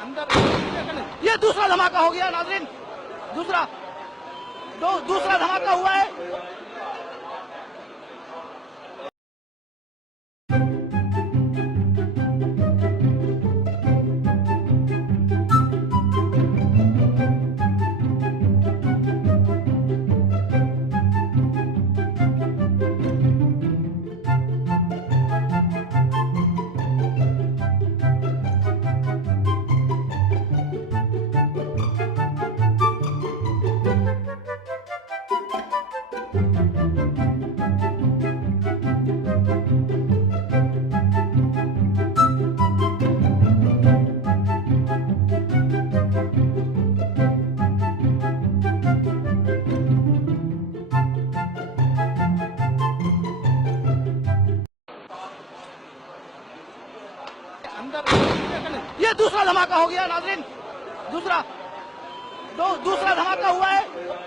अंदर ये दूसरा धमाका हो गया नाज़रीन, दूसरा धमाका हुआ है। ये दूसरा धमाका हो गया नाज़रीन, दूसरा धमाका हुआ है।